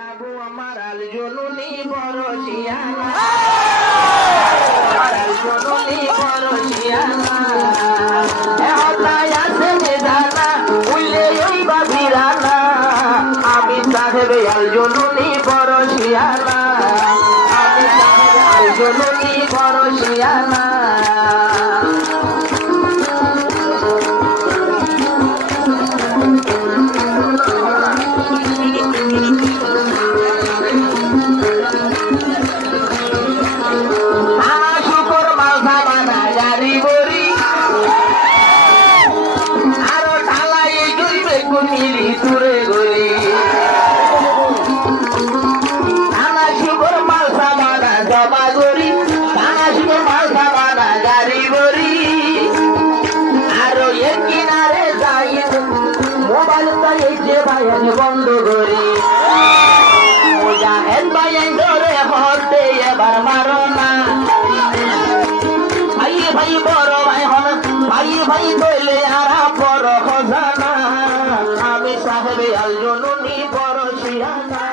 আবু আমার আল জনুনি বরশিয়ানা আল জনুনি বরশিয়ানা এ হতায় আছে মেদানা উইলে ওই বাবিরানা আমি সাহেব আল জনুনি বরশিয়ানা আমি সাহেব আল জনুনি বরশিয়ানা বন্ধ করি মুজাহিদ ভাই ধরে হতে এবার মারো না ভাই ভাই বড় ভাই হন ভাই ভাই কইলে আর বড় খজানা আমি সাহেব আল জনুনি বরশিয়ানা